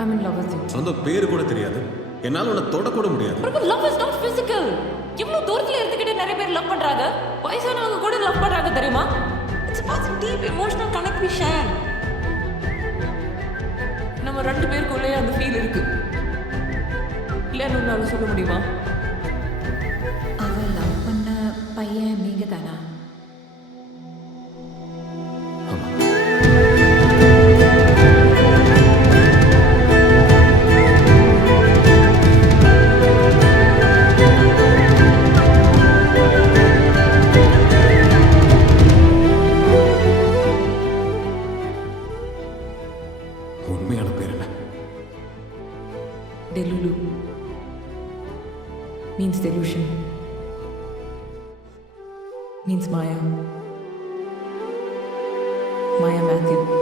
I'm in love with you. சொந்த பேரு கூட தெரியாது, என்னால உன்னை தொட கூட முடியாது. But love is not physical. இவ்வளவு தூரத்துல இருந்துகிட்டே நிறைய பேர் லவ் பண்றாங்க, வயசானவங்க கூட லவ் பண்றாங்க தெரியுமா? It's about the deep emotional connect we share. நம்ம ரெண்டு பேருக்குள்ளே அந்த ஃபீல் இருக்கு. இல்லைன்னு உன்னால சொல்ல முடியுமா? அவ லவ் பண்ண பையன் நீங்க தானா? ஆமா. உண்மையான பேர் என்ன? Delulu means delusion, means Maya. Maya Matthew.